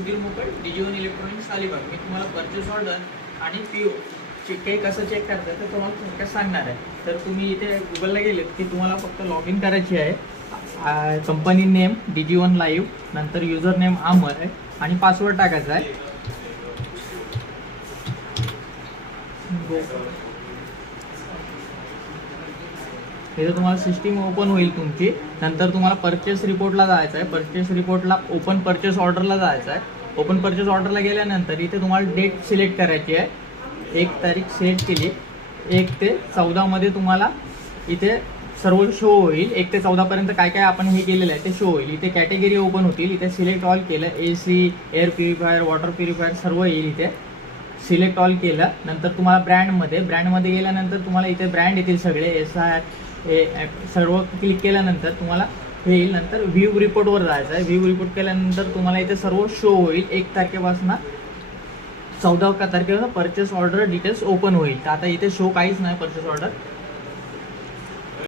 सुधीर मोकळ, DG1 electronics Alibag. मी तुम्हाला purchase order आणि PO काही कसं चेक करता तर तुम्हाला थोडक्यात सांगणार आहे. तर तुम्ही इथे गुगलला गेलेत की तुम्हाला फक्त लॉग इन करायची आहे. कंपनी नेम DG1 लाईव्ह, नंतर युजर नेम अमर आहे आणि पासवर्ड टाकायचा आहे. इथे तुम्हाला सिस्टीम ओपन होईल तुमची. नंतर तुम्हाला परचेस रिपोर्टला जायचं आहे. परचेस रिपोर्टला ओपन परचेस ऑर्डरला जायचं आहे. ओपन परचेस ऑर्डरला गेल्यानंतर इथे तुम्हाला डेट सिलेक्ट करायची आहे. 1 तारीख सिलेक्ट केली. 1 ते 14 मध्ये तुम्हाला इथे सर्व शो होईल. 1 ते 14 पर्यंत काय काय आपण हे केलेलं आहे ते शो होईल. इथे कॅटेगरी ओपन होतील. इथे सिलेक्ट ऑल केलं, AC, air purifier, water purifier सर्व येईल. इथे सिलेक्ट ऑल केलं. नंतर तुम्हाला ब्रँडमध्ये गेल्यानंतर तुम्हाला इथे ब्रँड येतील सगळे SI सर्व क्लिक केल्यानंतर तुम्हाला हे येईल. नंतर व्ह्यू रिपोर्टवर जायचं आहे. व्ह्यू रिपोर्ट केल्यानंतर तुम्हाला इथे सर्व शो होईल. 1 तारखेपासून 14 तारखेपासून परचेस ऑर्डर डिटेल्स ओपन होईल. तर आता इथे शो काहीच नाही परचेस ऑर्डर.